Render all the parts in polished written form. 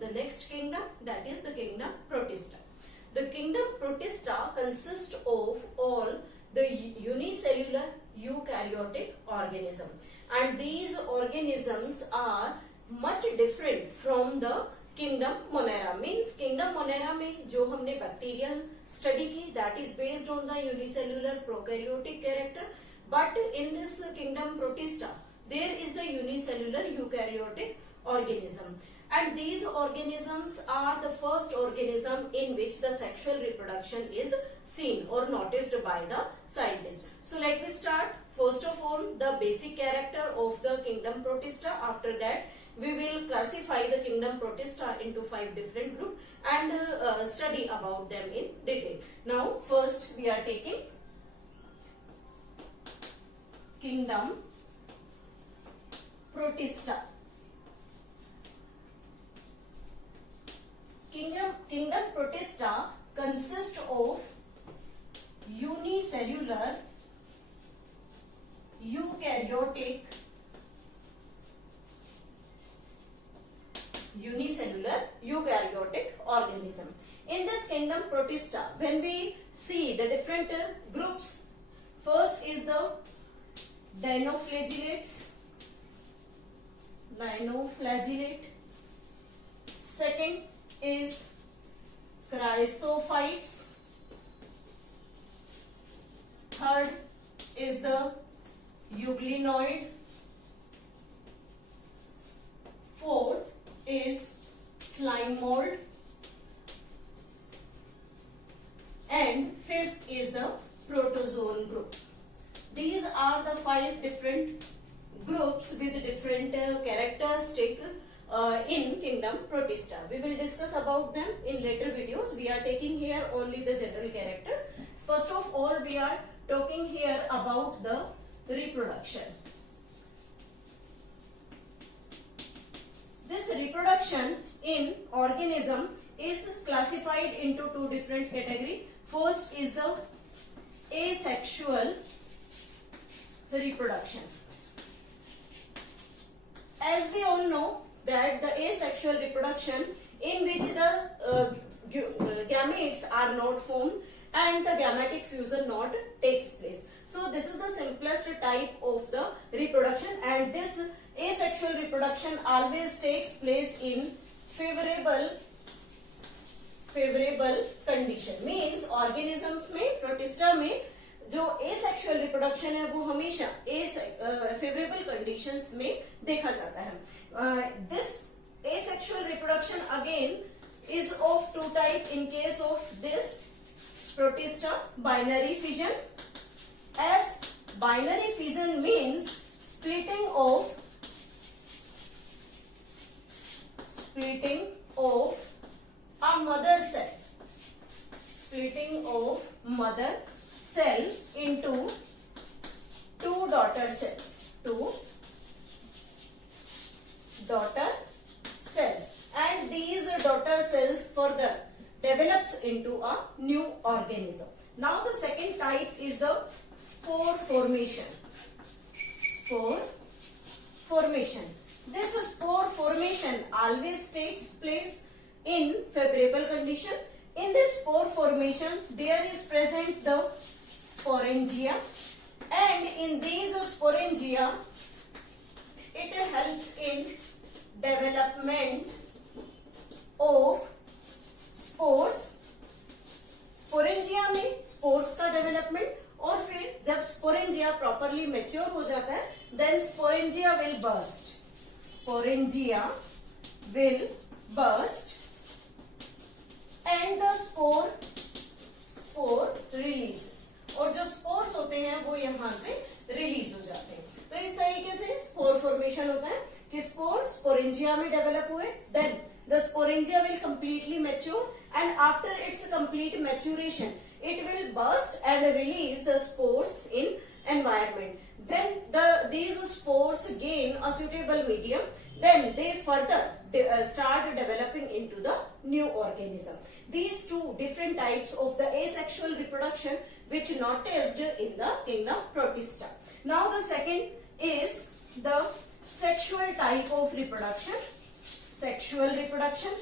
the next kingdom, that is the kingdom Protista. The kingdom Protista consists of all the unicellular eukaryotic organism, and these organisms are much different from the kingdom Monera. Means kingdom Monera में जो हमने bacterial study की, that is based on the unicellular prokaryotic character, but in this kingdom Protista there is the unicellular eukaryotic organism, and these organisms are the first organism in which the sexual reproduction is seen or noticed by the scientists. So let me start. First of all, the basic character of the kingdom Protista. After that, we will classify the kingdom Protista into 5 different groups and study about them in detail. Now, first we are taking kingdom Protista. Kingdom Protista consists of unicellular eukaryotic organism. In this kingdom Protista, when we see the different groups, first is the dinoflagellate. Second is chrysophytes. Third is the euglenoid. Fourth is slime mold. And fifth is the protozoan group. These are the 5 different groups with different characteristics in kingdom Protista. We will discuss about them in later videos. We are taking here only the general character. First of all, we are talking here about the reproduction. This reproduction in organism is classified into 2 different categories. First is the asexual reproduction. As we all know that the asexual reproduction, in which the gametes are not formed and the gametic fusion not takes place. So this is the simplest type of the reproduction, and this asexual reproduction always takes place in favorable condition. Means organisms में, Protista में जो asexual reproduction है वो हमेशा favorable conditions में देखा जाता है. This asexual reproduction again is of 2 types in case of this Protista: binary fission. As binary fission means splitting of a mother cell. Splitting of mother cell into 2 daughter cells. 2 daughter cells. And these daughter cells further develops into a new organism. Now the second type is the spore formation. Spore formation. This spore formation always takes place in favorable condition. In this spore formation, there is present the sporangia, and in these sporangia, it helps in development of spores. Sporangia में spores का development, और फिर जब sporangia properly mature हो जाता है, then sporangia will burst. Sporangia will burst and the spore releases. और जो spores होते हैं वो यहाँ से release हो जाते हैं. तो इस तरीके से spore formation होता है कि spores sporangia में develop हुए, then the sporangia will completely mature, and after its complete maturation, it will burst and release the spores in environment. When these spores gain a suitable medium, then they further start developing into the new organism. These 2 different types of the asexual reproduction which noticed in the kingdom Protista. Now the second is the sexual type of reproduction. sexual reproduction.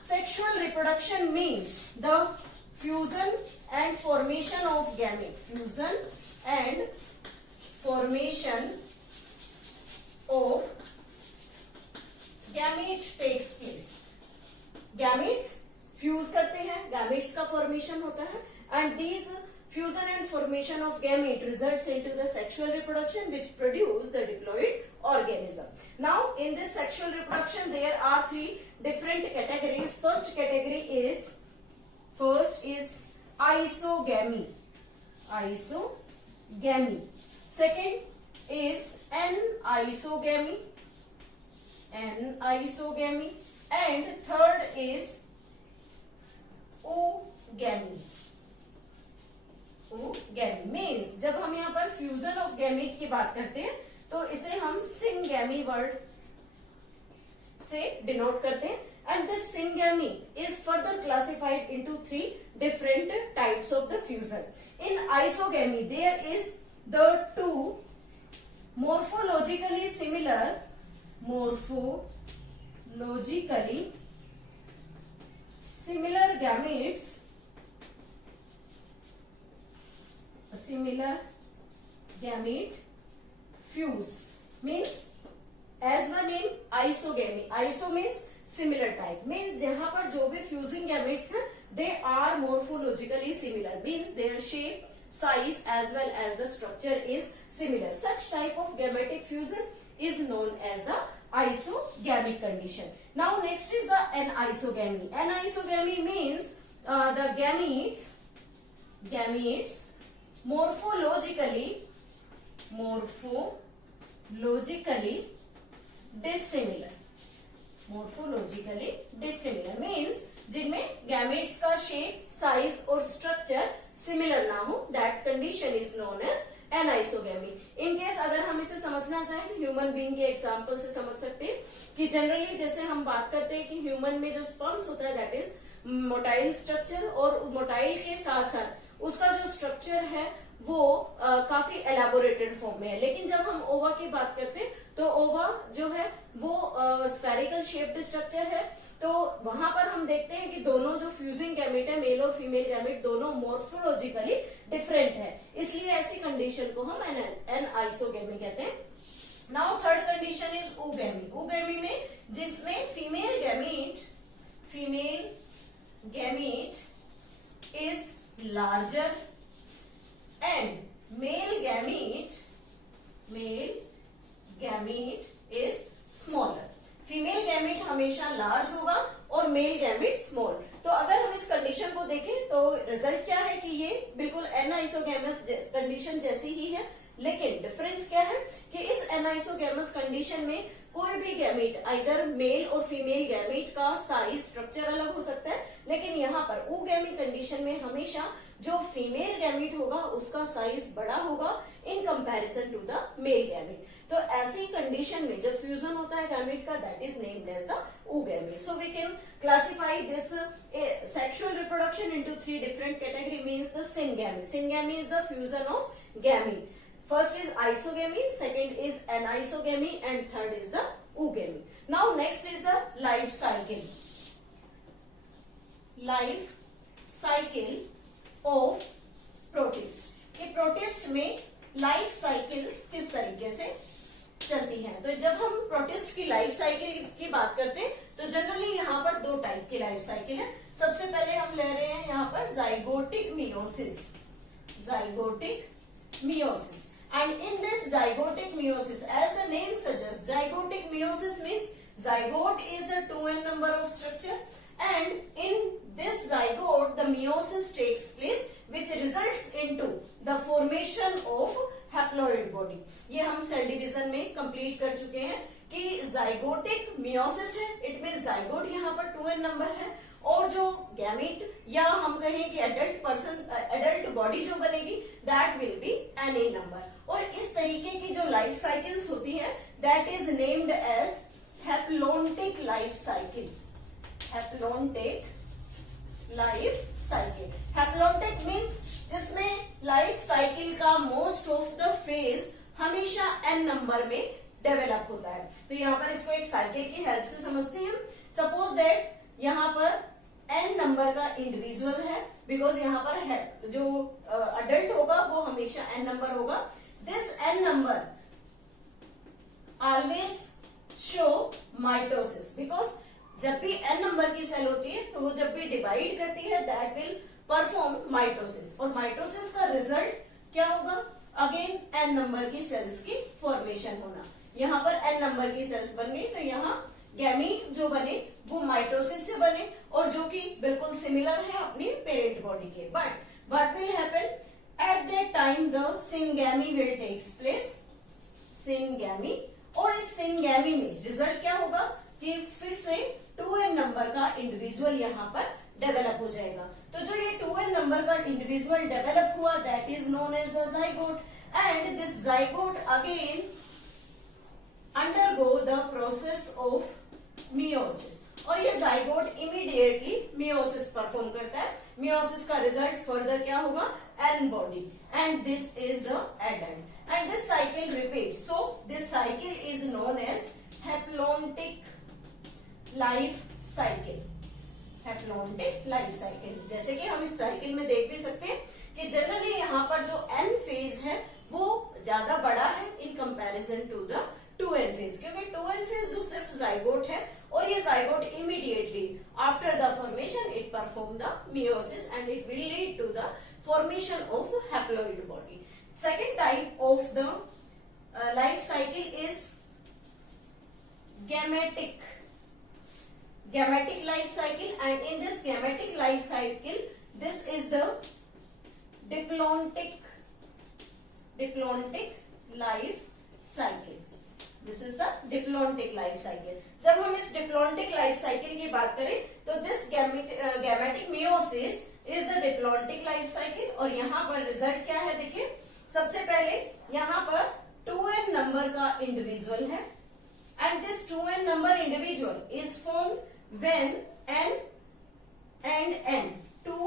Sexual reproduction means the fusion and formation of gamete. Fusion and formation of gamete takes place. Gametes fuse करते हैं, gametes का formation होता है, and these fusion and formation of gamete results into the sexual reproduction which produce the diploid organism. Now in this sexual reproduction there are three different categories. First is isogamy. Isogamy. Second is anisogamy. Anisogamy. And third is ओगैमी. ओगैमी मीन्स जब हम यहाँ पर fusion of gamete की बात करते हैं तो इसे हम सिंगैमी वर्ड से डिनोट करते हैं. And this syngamy is further classified into 3 different types of the fusion. In isogamy there is the 2 morphologically similar gametes fuse. Means as the name isogamy, iso means similar type, means जहां पर जो भी fusing gametes हैं they are morphologically similar, means their shape, size as well as the structure is similar. Such type of gametic fusion is known as the isogamic condition. Now next is the anisogamy. Anisogamy means the gametes morphologically dissimilar. Morphologically dissimilar means जिनमें gametes का shape, size और structure similar ना हो, that condition is known as anisogamy. In case अगर हम इसे समझना चाहें तो ह्यूमन बीइंग के एग्जांपल से समझ सकते हैं कि जनरली जैसे हम बात करते हैं कि ह्यूमन में जो स्पर्म्स होता है दैट इज मोटाइल स्ट्रक्चर, और मोटाइल के साथ साथ उसका जो स्ट्रक्चर है वो काफी एलाबोरेटेड फॉर्म में है. लेकिन जब हम ओवा की बात करते हैं तो ओवा जो है वो स्फेरिकल शेप्ड स्ट्रक्चर है. तो वहां पर हम देखते हैं कि दोनों जो फ्यूजिंग गैमेट है, मेल और फीमेल गैमेट, दोनों मॉर्फोलॉजिकली डिफरेंट है, इसलिए ऐसी कंडीशन को हम एनाइसोगैमी कहते हैं. नाउ थर्ड कंडीशन इज ओगैमी. ओगैमी में जिसमें female gamete is larger and male gamete is smaller. Female gamete हमेशा लार्ज होगा और मेल गैमेट स्मॉल. तो अगर हम इस कंडीशन को देखें तो रिजल्ट क्या है कि ये बिल्कुल एनाइसोगैमस कंडीशन जैसी ही है, लेकिन डिफरेंस क्या है कि इस एनाइसोगैमस कंडीशन में कोई भी गैमेट आइदर मेल और फीमेल गैमेट का साइज स्ट्रक्चर अलग हो सकता है, लेकिन यहाँ पर ओगैमी कंडीशन में हमेशा जो फीमेल गैमेट होगा उसका साइज बड़ा होगा in comparison to the male gamete. तो ऐसी कंडीशन में जब फ्यूजन होता है गैमेट का that is named as the oogamy. So we can classify this sexual reproduction into 3 different category. Means the syngamy. Syngamy is the fusion of gamete. First is isogamy, second is anisogamy, and third is the oogamy. Now next is the life cycle. Life cycle of protist. कि प्रोटिस्ट में life cycles किस तरीके से चलती हैं. तो जब हम प्रोटिस्ट की लाइफ साइकिल की बात करते हैं तो जनरली यहाँ पर 2 टाइप की लाइफ साइकिल है. सबसे पहले हम ले रहे हैं यहाँ पर zygotic meiosis. And in this zygotic meiosis, as the name suggests, zygotic meiosis means zygote is the 2n number of structure, and in this zygote the meiosis takes place, which results into the formation of haploid body. ये हम cell division में कंप्लीट कर चुके हैं कि zygotic meiosis है, it mean zygote यहाँ पर 2n नंबर है, और जो गैमेट या हम कहें कि एडल्ट बॉडी जो बनेगी that will be n a number. और इस तरीके की जो लाइफ साइकिल्स होती है that is named as haplontic life cycle. Haplontic means जिसमें लाइफ साइकिल का मोस्ट ऑफ द फेज हमेशा एन नंबर में डेवलप होता है। तो यहाँ पर इसको एक साइकिल की हेल्प से समझते हैं। सपोज दैट यहाँ पर n नंबर का इंडिविजुअल है, बिकॉज यहाँ पर है जो अडल्ट होगा वो हमेशा n नंबर होगा। This n number always show mitosis, because जब भी n नंबर की सेल होती है तो वो जब भी डिवाइड करती है दैट विल परफॉर्म माइटोसिस, और माइटोसिस का रिजल्ट क्या होगा, अगेन n नंबर की सेल्स की फॉर्मेशन होना। यहाँ पर n नंबर की सेल्स बन गई, तो यहाँ गैमीट जो बने वो माइटोसिस से बने, और जो कि बिल्कुल सिमिलर है अपनी पेरेंट बॉडी के। But what will happen at that time, the syngamy will takes place, syngamy, और इस सिंगैमी में रिजल्ट क्या होगा कि फिर से 2n नंबर का इंडिविजुअल यहाँ पर डेवलप हो जाएगा। तो जो ये 2n नंबर का इंडिविजुअल डेवलप हुआ that is known as the zygote, and this zygote again undergo the process of meiosis, और ये जाइगोट इमीडिएटली मियोसिस परफॉर्म करता है। मियोसिस का रिजल्ट फर्दर क्या होगा, n body, and this is the adult, and this cycle repeats. So this cycle is known as haplontic life cycle, haplontic life cycle. जैसे कि हम इस साइकिल में देख भी सकते हैं कि जनरली यहाँ पर जो एन फेज है वो ज्यादा बड़ा है in comparison to the 2n phase, क्योंकि 2n फेज जो सिर्फ जाइगोट है, और ये zygote immediately after the formation it perform the meiosis and it will lead to the formation of haploid body. Second type of the life cycle is gametic life cycle, and in this gametic life cycle this is the diplontic life cycle, this is the diplontic life cycle। जब हम इस diplontic life cycle की बात करें तो this gametic meiosis is the diplontic life cycle, और यहाँ पर रिजल्ट क्या है देखिए। सबसे पहले यहाँ पर 2n नंबर का इंडिविजुअल है, and this 2n number individual is formed when n and n, two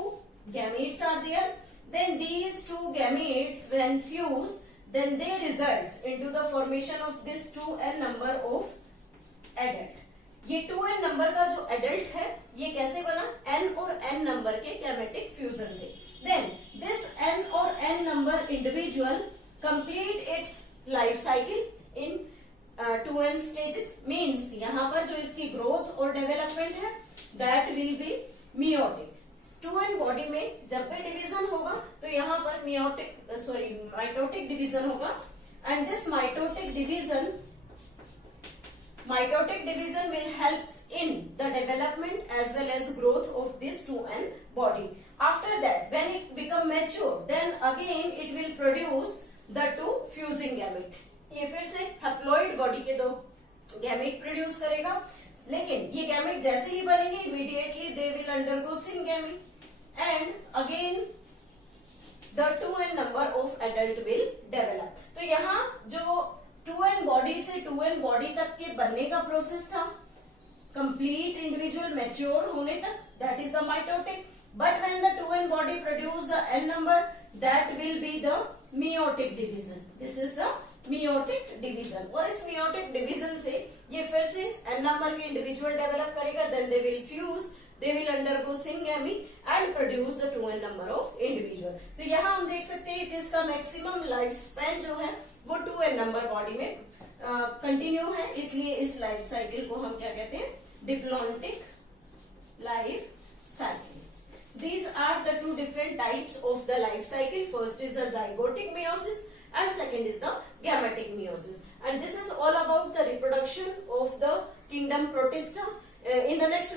gametes are there, then these two gametes when fused then they results into the formation of this 2n number of adult। ये 2n number का जो एडल्ट है ये कैसे बना, n और n number के gametic fusion से। then this n और n number individual complete its life cycle in 2n stages, means यहाँ पर जो इसकी ग्रोथ और डेवलपमेंट है that will be meiotic. 2n body में जब भी डिवीजन होगा तो यहाँ पर माइटोटिक डिवीजन होगा, and this mitotic division will helps in the development as well as growth of this 2n body. After that when it become mature then again it will produce the two fusing gamete. ये फिर से haploid body के दो gamete produce करेगा, लेकिन ये गैमेट जैसे ही बनेंगे इमीडिएटली दे will undergo syngamy, and again the 2n number of adult will develop. तो यहाँ जो 2n बॉडी से 2n बॉडी तक के बनने का प्रोसेस था, कंप्लीट इंडिविजुअल मैच्योर होने तक, that is the mitotic. But when the 2n body produce the n number that will be the meiotic division, this is the meiotic division. और इस मियोटिक डिवीजन से ये फिर से n नंबर के individual develop करेगा, then they will fuse, they will undergo syngamy and produce the 2n number of individual. तो यहाँ हम देख सकते हैं कि इसका मैक्सिमम लाइफ स्पैन जो है वो 2n नंबर बॉडी में कंटिन्यू है, इसलिए इस लाइफ साइकिल को हम क्या कहते हैं, diplontic life cycle. These are the two different types of the life cycle. First is the zygotic meiosis and second is the gametic meiosis. And this is all about the reproduction of the kingdom Protista. In the next